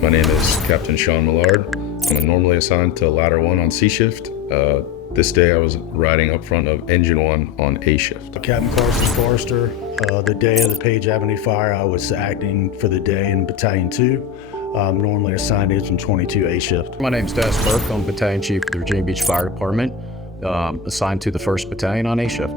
My name is Captain Sean Millard. I'm normally assigned to Ladder 1 on C shift. This day I was riding up front of Engine 1 on A shift. Captain Carson Forrester. The day of the Page Avenue fire, I was acting for the day in Battalion 2. I'm normally assigned Engine 22 A shift. My name's Des Burke. I'm Battalion Chief of the Virginia Beach Fire Department, assigned to the 1st Battalion on A shift.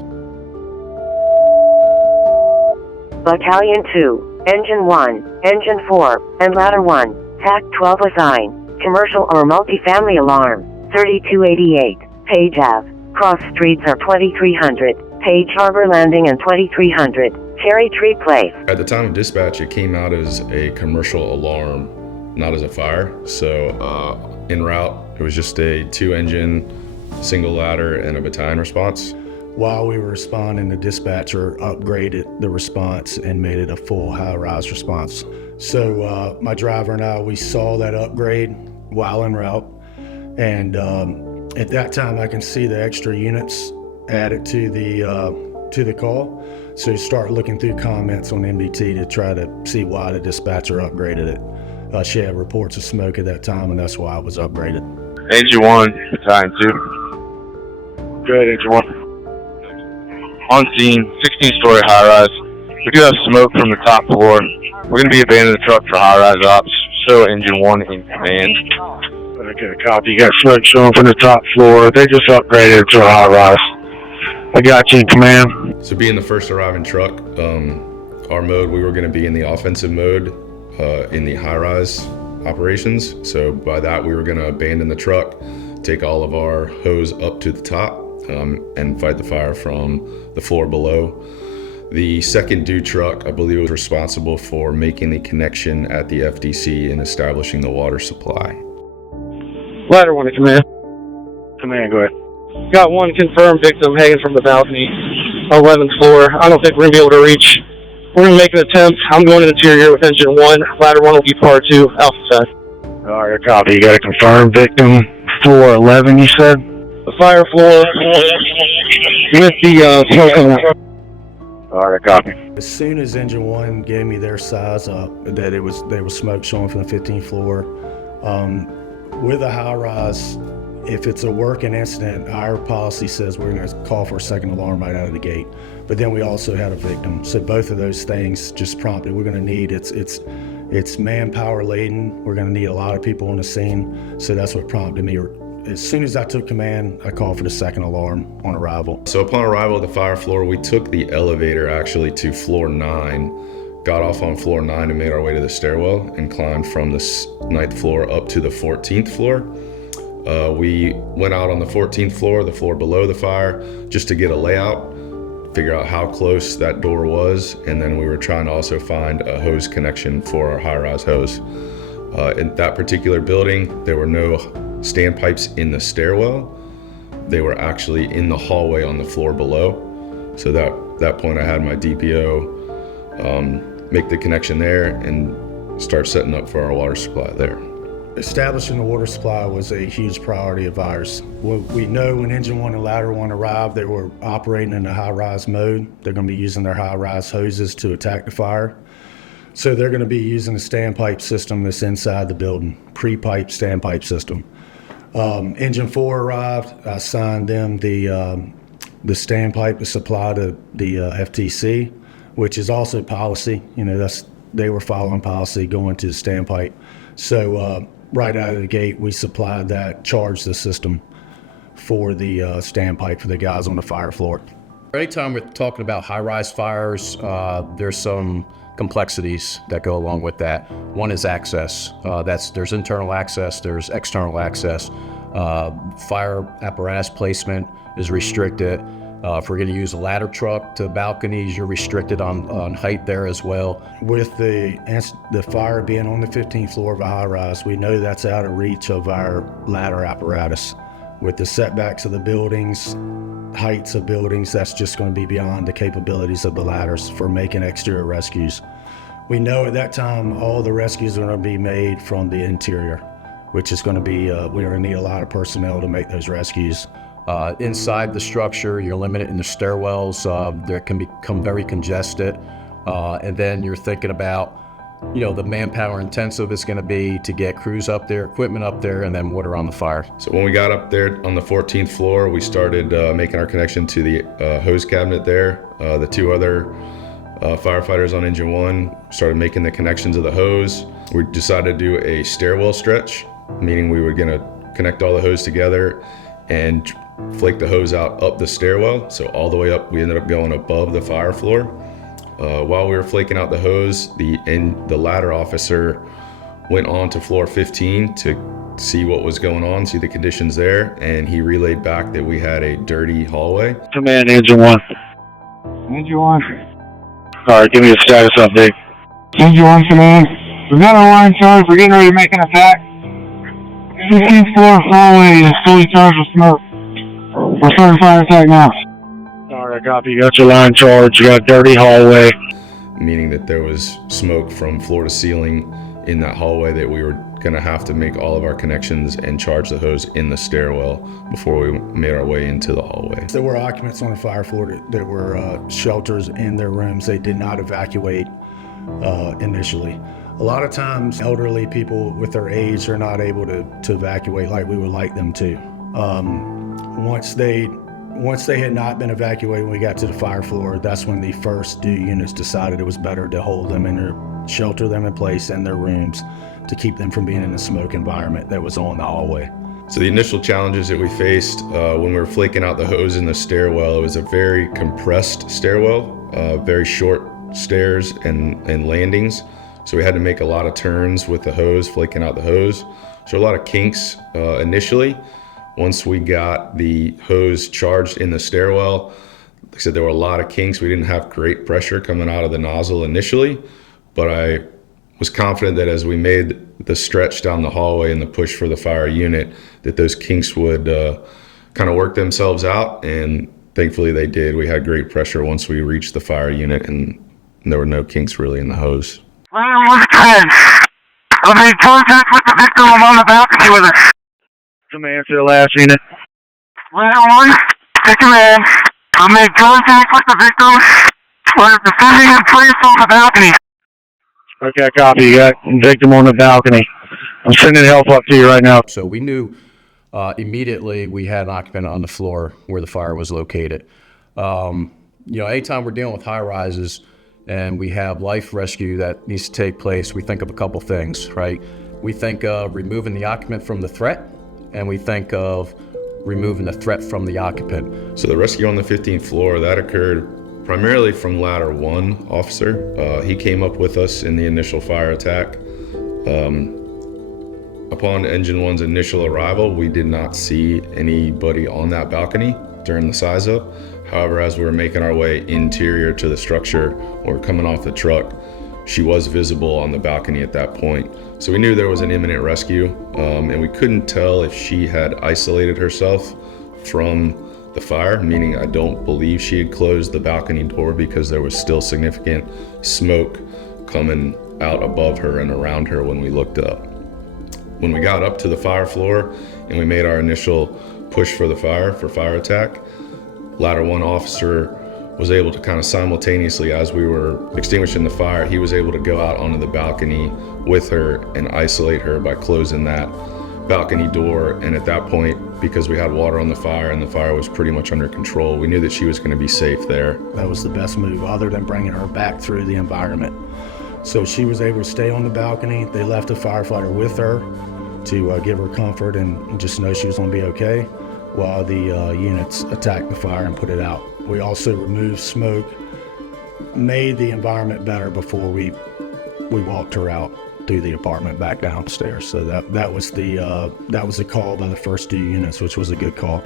Battalion 2, Engine 1, Engine 4, and Ladder 1, TAC 12 assigned, commercial or multifamily alarm, 3288, Page Ave, cross streets are 2300, Page Harbor Landing and 2300, Cherry Tree Place. At the time of dispatch, it came out as a commercial alarm, not as a fire. So en route, it was just a 2-engine, single ladder, and a battalion response. While we were responding, the dispatcher upgraded the response and made it a full high-rise response. So my driver and I, we saw that upgrade while en route. And at that time, I can see the extra units added to the call. So you start looking through comments on MDT to try to see why the dispatcher upgraded it. She had reports of smoke at that time, and that's why it was upgraded. Engine 1, Battalion 2. Good, Engine 1. On scene, 16-story high-rise. We do have smoke from the top floor. We're going to be abandoning the truck for high-rise ops. So Engine 1 in command. Okay, copy. You got smoke showing from the top floor. They just upgraded to a high-rise. I got you in command. So being the first arriving truck, our mode, we were going to be in the offensive mode in the high-rise operations. So by that, we were going to abandon the truck, take all of our hose up to the top, and fight the fire from the floor below. The second due truck, I believe, was responsible for making the connection at the FDC and establishing the water supply. Ladder 1 in command. Command, go ahead. Got one confirmed victim hanging from the balcony, 11th floor. I don't think we're going to be able to reach. We're going to make an attempt. I'm going interior with Engine 1. Ladder 1 will be part 2, Alpha side. All right, copy. You got a confirmed victim, 411, you said? The fire floor with the All right, copy. As soon as Engine 1 gave me their size up, that there was smoke showing from the 15th floor, with a high-rise, if it's a working incident, our policy says we're going to call for a second alarm right out of the gate. But then we also had a victim, so both of those things just prompted. We're going to need it's manpower laden. We're going to need a lot of people on the scene, so that's what prompted me. As soon as I took command, I called for the second alarm on arrival. So upon arrival at the fire floor, we took the elevator actually to floor 9, got off on floor 9 and made our way to the stairwell and climbed from the 9th floor up to the 14th floor. We went out on the 14th floor, the floor below the fire, just to get a layout, figure out how close that door was, and then we were trying to also find a hose connection for our high-rise hose. In that particular building, there were no standpipes in the stairwell. They were actually in the hallway on the floor below. So that point I had my DPO make the connection there and start setting up for our water supply there. Establishing the water supply was a huge priority of ours. We know when Engine 1 and Ladder 1 arrived, they were operating in a high-rise mode. They're going to be using their high-rise hoses to attack the fire. So they're going to be using a standpipe system that's inside the building, pre-pipe standpipe system. Engine 4 arrived. I assigned them the standpipe to supply to the FTC, which is also policy. You know, they were following policy going to the standpipe. So right out of the gate, we supplied that, charged the system for the standpipe for the guys on the fire floor. Anytime we're talking about high-rise fires, there's some complexities that go along with that. One is access. There's internal access, there's external access. Fire apparatus placement is restricted. If we're going to use a ladder truck to balconies, you're restricted on height there as well. With the fire being on the 15th floor of a high-rise, we know that's out of reach of our ladder apparatus. With the setbacks of the buildings, heights of buildings, that's just going to be beyond the capabilities of the ladders for making exterior rescues. We know at that time all the rescues are going to be made from the interior, which is going to be, we're going to need a lot of personnel to make those rescues. Inside the structure, you're limited in the stairwells. They can become very congested. And then you're thinking about the manpower intensive it's going to be to get crews up there, equipment up there, and then water on the fire. So when we got up there on the 14th floor, we started making our connection to the hose cabinet there. The two other firefighters on engine 1 started making the connections of the hose. We decided to do a stairwell stretch, meaning we were going to connect all the hose together and flake the hose out up the stairwell. So all the way up, we ended up going above the fire floor. While we were flaking out the hose, the ladder officer went on to floor 15 to see what was going on, see the conditions there, and he relayed back that we had a dirty hallway. Command, Engine 1. Engine 1. Alright, give me a status update. Engine 1, command. We got our line charge. We're getting ready to make an attack. The 15th floor hallway is fully charged with smoke. We're starting fire attack now. Alright, copy. You got your line charge. You got a dirty hallway. Meaning that there was smoke from floor to ceiling in that hallway, that we were going to have to make all of our connections and charge the hose in the stairwell before we made our way into the hallway. There were occupants on the fire floor that were shelters in their rooms. They did not evacuate initially. A lot of times, elderly people with their age are not able to evacuate like we would like them to. Once they had not been evacuated when we got to the fire floor, that's when the first due units decided it was better to hold them in their, shelter them in place in their rooms to keep them from being in the smoke environment that was on the hallway. So the initial challenges that we faced when we were flaking out the hose in the stairwell, it was a very compressed stairwell, very short stairs and landings. So we had to make a lot of turns with the hose, flaking out the hose. So a lot of kinks initially. Once we got the hose charged in the stairwell, like I said, there were a lot of kinks. We didn't have great pressure coming out of the nozzle initially, but I was confident that as we made the stretch down the hallway and the push for the fire unit, that those kinks would kind of work themselves out, and thankfully they did. We had great pressure once we reached the fire unit, and there were no kinks really in the hose. I made contact with the victim. I'm on the balcony with her. Command to the last unit. Ladder 1, take command. I made contact with the victim. We're defending in place on the balcony. Okay, copy. You got victim on the balcony. I'm sending help up to you right now. So we knew immediately we had an occupant on the floor where the fire was located. Anytime we're dealing with high rises and we have life rescue that needs to take place, we think of a couple things, right? We think of removing the occupant from the threat, and we think of removing the threat from the occupant. So the rescue on the 15th floor, that occurred primarily from Ladder 1 officer. He came up with us in the initial fire attack. Upon Engine 1's initial arrival, we did not see anybody on that balcony during the size up. However, as we were making our way interior to the structure or coming off the truck, she was visible on the balcony at that point. So we knew there was an imminent rescue, and we couldn't tell if she had isolated herself from the fire, meaning I don't believe she had closed the balcony door because there was still significant smoke coming out above her and around her when we looked up. When we got up to the fire floor and we made our initial push for the fire attack, Ladder 1 officer was able to kind of simultaneously, as we were extinguishing the fire, he was able to go out onto the balcony with her and isolate her by closing that balcony door. And at that point, because we had water on the fire and the fire was pretty much under control, we knew that she was going to be safe there. That was the best move other than bringing her back through the environment. So she was able to stay on the balcony. They left a firefighter with her to give her comfort and just know she was going to be okay while the units attacked the fire and put it out. We also removed smoke, made the environment better before we walked her out through the apartment back downstairs. So that was the call by the first two units, which was a good call.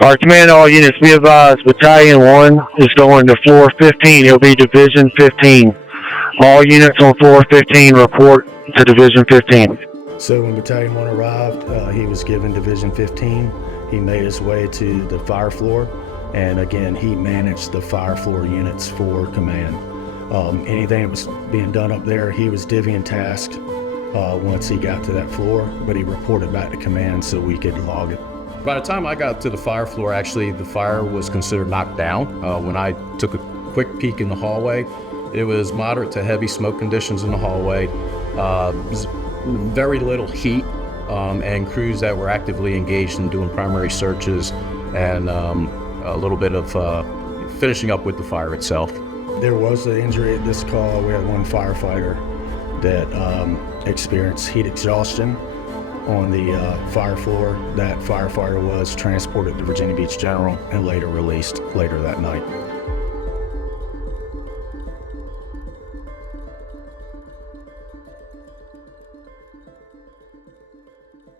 All right, command all units, be advised, Battalion 1 is going to floor 15. It'll be Division 15. All units on floor 15 report to Division 15. So when Battalion 1 arrived, he was given Division 15. He made his way to the fire floor, and again, he managed the fire floor units for command. Anything that was being done up there, he was divvying tasks once he got to that floor, but he reported back to command so we could log it. By the time I got to the fire floor, actually, the fire was considered knocked down. When I took a quick peek in the hallway, It was moderate to heavy smoke conditions in the hallway, very little heat, and crews that were actively engaged in doing primary searches and a little bit of finishing up with the fire itself. There was an injury at this call. We had one firefighter that experienced heat exhaustion on the fire floor. That firefighter was transported to Virginia Beach General and later released later that night.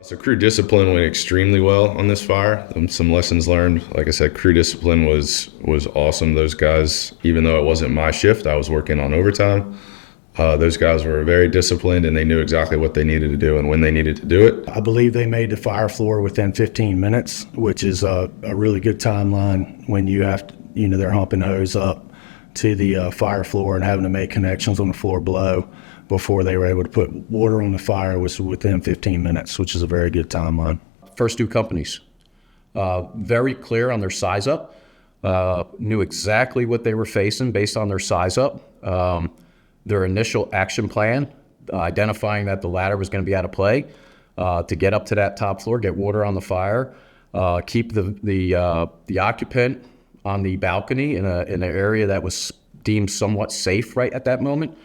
So crew discipline went extremely well on this fire. Some lessons learned. Like I said, crew discipline was awesome. Those guys, even though it wasn't my shift, I was working on overtime. Those guys were very disciplined and they knew exactly what they needed to do and when they needed to do it. I believe they made the fire floor within 15 minutes, which is a really good timeline when you have to, they're humping hose up to the fire floor and having to make connections on the floor below before they were able to put water on the fire was within 15 minutes, which is a very good timeline. First two companies, very clear on their size up, knew exactly what they were facing based on their size up. Their initial action plan, identifying that the ladder was going to be out of play, to get up to that top floor, get water on the fire, keep the occupant on the balcony in an area that was deemed somewhat safe right at that moment,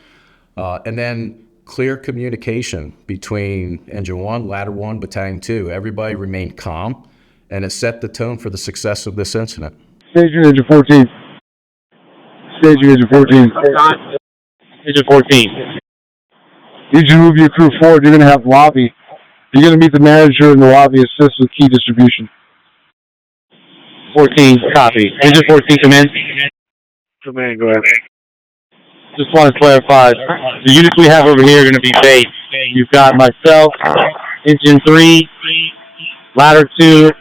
and then clear communication between Engine 1, Ladder 1, Battalion 2. Everybody remained calm, and it set the tone for the success of this incident. Staging Engine 14. Staging Engine 14. Engine 14. You just move your crew forward. You're going to have lobby. You're going to meet the manager in the lobby, assist with key distribution. 14, copy. Engine 14, come in. Command, go ahead. Just want to clarify, the units we have over here are going to be base. You've got myself, Engine 3, Ladder 2,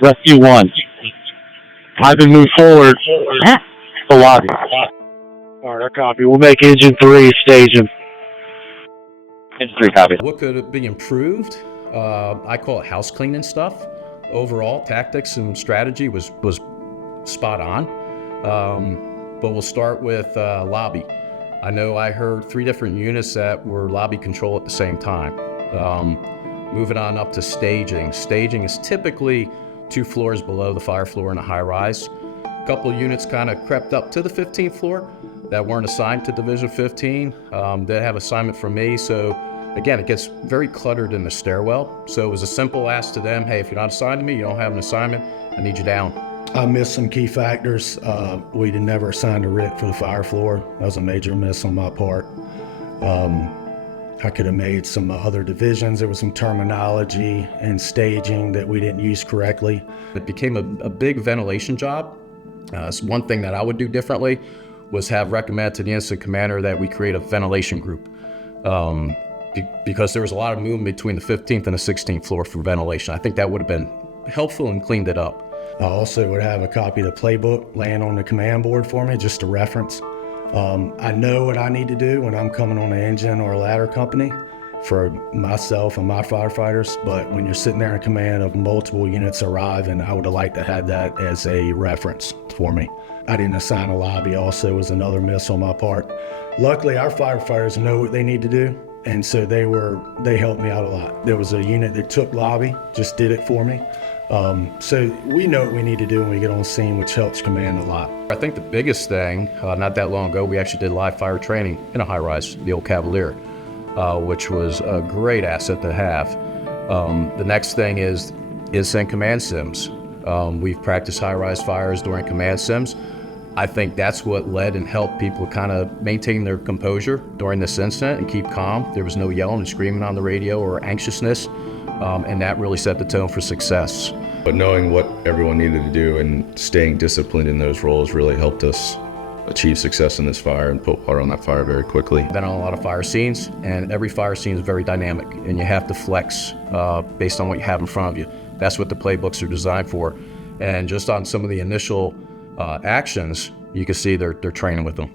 Rescue 1. I've been moved forward to the lobby. All right, I copy. We'll make Engine 3 stage him. Engine 3, copy. What could be improved? I call it house cleaning stuff. Overall, tactics and strategy was spot on. But we'll start with lobby. I know I heard 3 different units that were lobby control at the same time. Moving on up to staging. Staging is typically 2 floors below the fire floor in a high rise. A couple of units kind of crept up to the 15th floor that weren't assigned to Division 15. They have assignment from me, so again, it gets very cluttered in the stairwell. So it was a simple ask to them, hey, if you're not assigned to me, you don't have an assignment, I need you down. I missed some key factors. We never assigned a RIT for the fire floor. That was a major miss on my part. I could have made some other divisions. There was some terminology and staging that we didn't use correctly. It became a big ventilation job. So one thing that I would do differently was have recommended to the incident commander that we create a ventilation group. Because there was a lot of movement between the 15th and the 16th floor for ventilation. I think that would have been helpful and cleaned it up. I also would have a copy of the playbook laying on the command board for me, just a reference. I know what I need to do when I'm coming on an engine or a ladder company for myself and my firefighters, but when you're sitting there in command of multiple units arriving, I would have liked to have that as a reference for me. I didn't assign a lobby also was another miss on my part. Luckily, our firefighters know what they need to do, and so they helped me out a lot. There was a unit that took lobby, just did it for me. So we know what we need to do when we get on scene, which helps command a lot. I think the biggest thing, not that long ago, we actually did live fire training in a high-rise, the old Cavalier, which was a great asset to have. The next thing is in command sims. We've practiced high-rise fires during command sims. I think that's what led and helped people kind of maintain their composure during this incident and keep calm. There was no yelling and screaming on the radio or anxiousness, and that really set the tone for success. But knowing what everyone needed to do and staying disciplined in those roles really helped us achieve success in this fire and put water on that fire very quickly. Been on a lot of fire scenes, and every fire scene is very dynamic, and you have to flex based on what you have in front of you. That's what the playbooks are designed for. And just on some of the initial actions, you can see they're training with them.